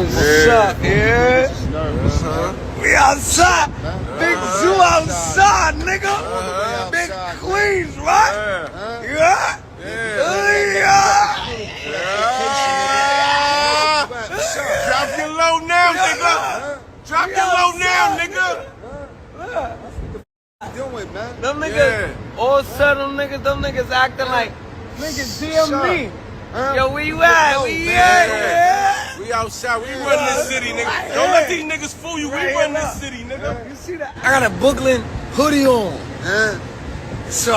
What's up, yeah? We outside. Big Zoo outside, nigga. Big Queens, right? Yeah. Drop your low now, nigga. Drop your low now, nigga. Doing, man. Them niggas, all sudden them niggas acting like niggas DM me. Yo, where you at? Where you at? Yeah. We outside. We run this city, nigga. Don't let these niggas fool you. We run this city, nigga. You see that? I got a Brooklyn hoodie on. So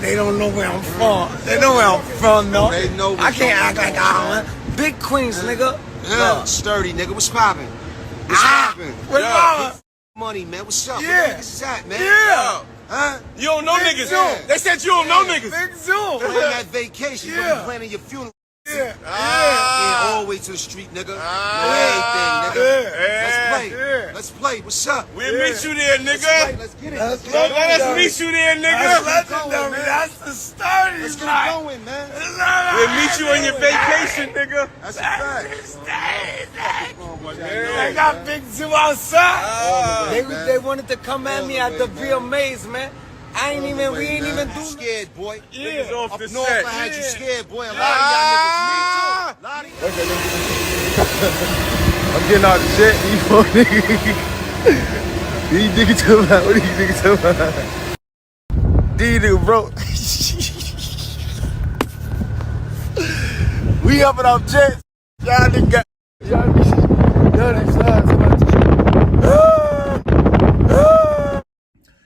they don't know where I'm from. They know where I'm from, though. They know. I can't act like I don't. Big Queens, nigga. Sturdy, nigga. What's poppin'? What's poppin'? What's poppin'? Money, man. What's up? Yeah. Where niggas is at, man? Yeah. Huh? You don't know Big niggas. Zoo. They said you don't know niggas. Big Zoo. Plan that vacation. You gonna be planning your funeral. Yeah. Yeah, all the way to the street, nigga. Everything, nigga. Let's play. Let's play. What's up? We'll meet you there, nigga. Let's get it. Let's Let us meet you there, nigga. That's legendary. That's the story. Let's get it going, man. We'll meet you on your vacation, nigga. That's a fact. They got Big Zoo outside. They wanted to come at me at the VMAs, man. We ain't even do Scared, boy. Niggas off Up the north, set. I had you scared, boy. A lot of y'all niggas. Me too. I'm getting out the jet, you know, nigga. These niggas talking about, what these niggas talking about? These niggas broke. We up and off jets. Y'all niggas got, y'all niggas flying to my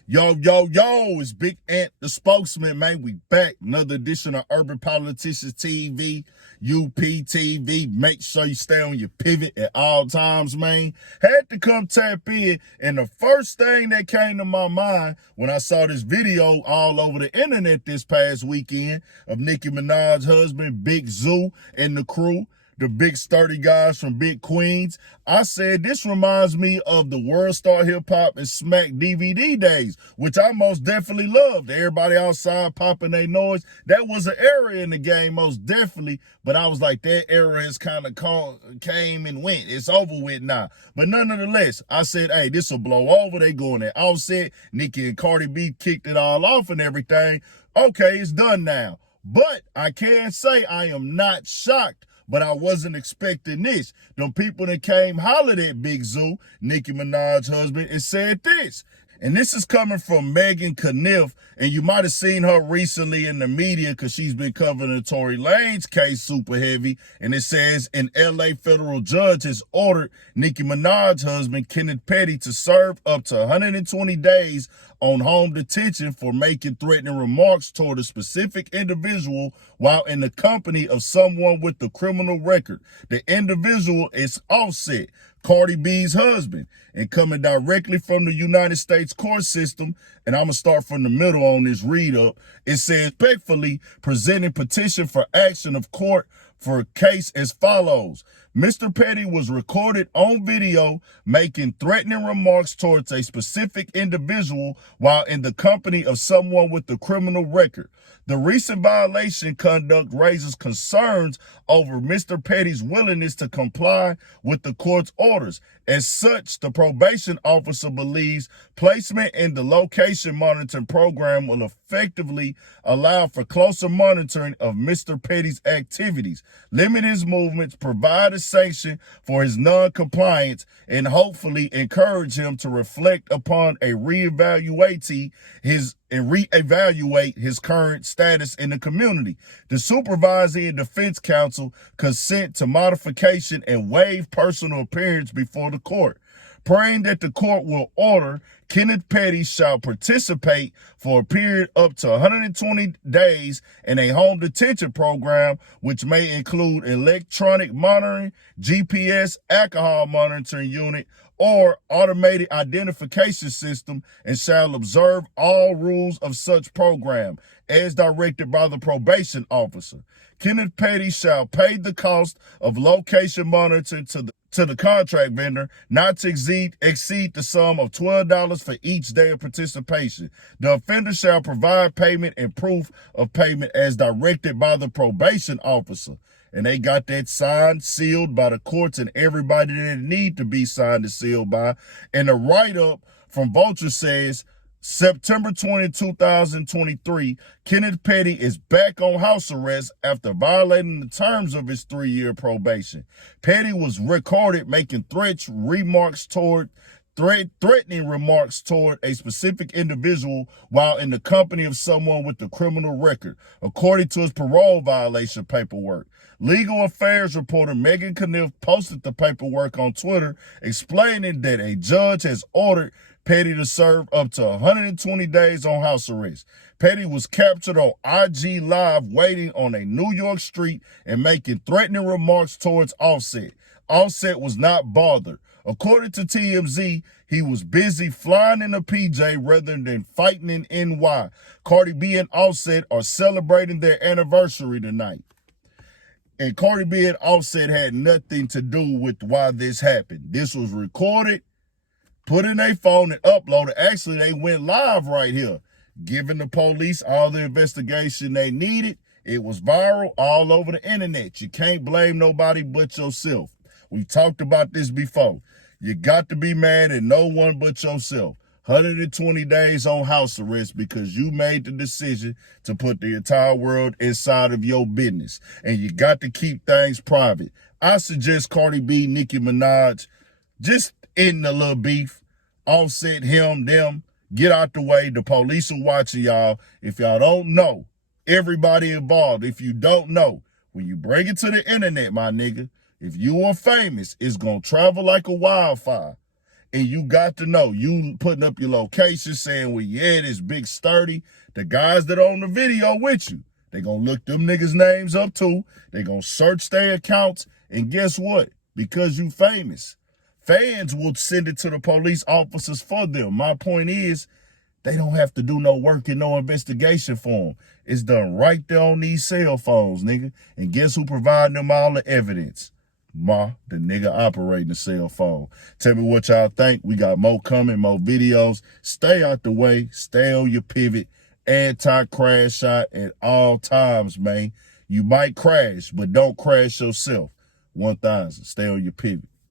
Yo, it's Big Ant, the spokesman, man. We back. Another edition of Urban Politicians TV, UPTV. Make sure you stay on your pivot at all times, man. Had to come tap in, and the first thing that came to my mind when I saw this video all over the internet this past weekend of Nicki Minaj's husband, Big Zoo, and the crew, the big sturdy guys from Big Queens, I said this reminds me of the World Star Hip Hop and Smack DVD days, which I most definitely loved. Everybody outside popping their noise. That was an era in the game, most definitely. But I was like, that era is kind of came and went. It's over with now. But nonetheless, I said, hey, this will blow over. They going there. Offset, Nicki and Cardi B kicked it all off and everything. Okay, it's done now. But I can say I am not shocked. But I wasn't expecting this. Them people that came hollered at Big Zoo, Nicki Minaj's husband, and said this. And this is coming from Megan Kniff, and you might have seen her recently in the media because she's been covering the Tory Lanez case super heavy. And it says an LA federal judge has ordered Nicki Minaj's husband, Kenneth Petty, to serve up to 120 days on home detention for making threatening remarks toward a specific individual while in the company of someone with a criminal record. The individual is Offset, Cardi B's husband, and coming directly from the United States court system, and I'm going to start from the middle on this read up. It says, respectfully presenting petition for action of court for a case as follows. Mr. Petty was recorded on video making threatening remarks towards a specific individual while in the company of someone with a criminal record. The recent violation conduct raises concerns over Mr. Petty's willingness to comply with the court's orders. As such, the probation officer believes placement in the location monitoring program will effectively allow for closer monitoring of Mr. Petty's activities, limit his movements, provide a sanction for his non-compliance, and hopefully encourage him to reflect upon a reevaluate his current status in the community. The supervisory and defense counsel consent to modification and waive personal appearance before the court. Praying that the court will order Kenneth Petty shall participate for a period up to 120 days in a home detention program, which may include electronic monitoring, GPS, alcohol monitoring unit, or automated identification system, and shall observe all rules of such program as directed by the probation officer. Kenneth Petty shall pay the cost of location monitoring to the contract vendor, not to exceed the sum of $12 for each day of participation. The offender shall provide payment and proof of payment as directed by the probation officer. and they got that signed, sealed by the courts and everybody that it need to be signed and sealed by. And the write-up from Vulture says, September 20, 2023, Kenneth Petty is back on house arrest after violating the terms of his 3-year probation. Petty was recorded making threatening remarks toward a specific individual while in the company of someone with a criminal record, according to his parole violation paperwork. Legal Affairs reporter Megan Kniff posted the paperwork on Twitter, explaining that a judge has ordered Petty to serve up to 120 days on house arrest. Petty was captured on IG Live waiting on a New York street and making threatening remarks towards Offset. Offset was not bothered. According to TMZ, he was busy flying in a PJ rather than fighting in NY. Cardi B and Offset are celebrating their anniversary tonight. And Cardi B and Offset had nothing to do with why this happened. This was recorded, put in their phone, and uploaded. Actually, they went live right here, giving the police all the investigation they needed. It was viral all over the internet. You can't blame nobody but yourself. We've talked about this before. You got to be mad at no one but yourself. 120 days on house arrest because you made the decision to put the entire world inside of your business. And you got to keep things private. I suggest Cardi B, Nicki Minaj, just end the little beef. Offset him, them. Get out the way. The police are watching y'all. If y'all don't know, everybody involved, if you don't know, when you bring it to the internet, my nigga, if you are famous, it's going to travel like a wildfire. And you got to know, you putting up your location saying, well, yeah, this big sturdy. The guys that are on the video with you, they going to look them niggas' names up too. They going to search their accounts. And guess what? Because you famous, fans will send it to the police officers for them. My point is, they don't have to do no work and no investigation for them. It's done right there on these cell phones, nigga. And guess who providing them all the evidence? The nigga operating the cell phone. Tell me what y'all think. We got more coming, more videos. Stay out the way. Stay on your pivot. Anti-crash shot at all times, man. You might crash, but don't crash yourself. 1000. Stay on your pivot.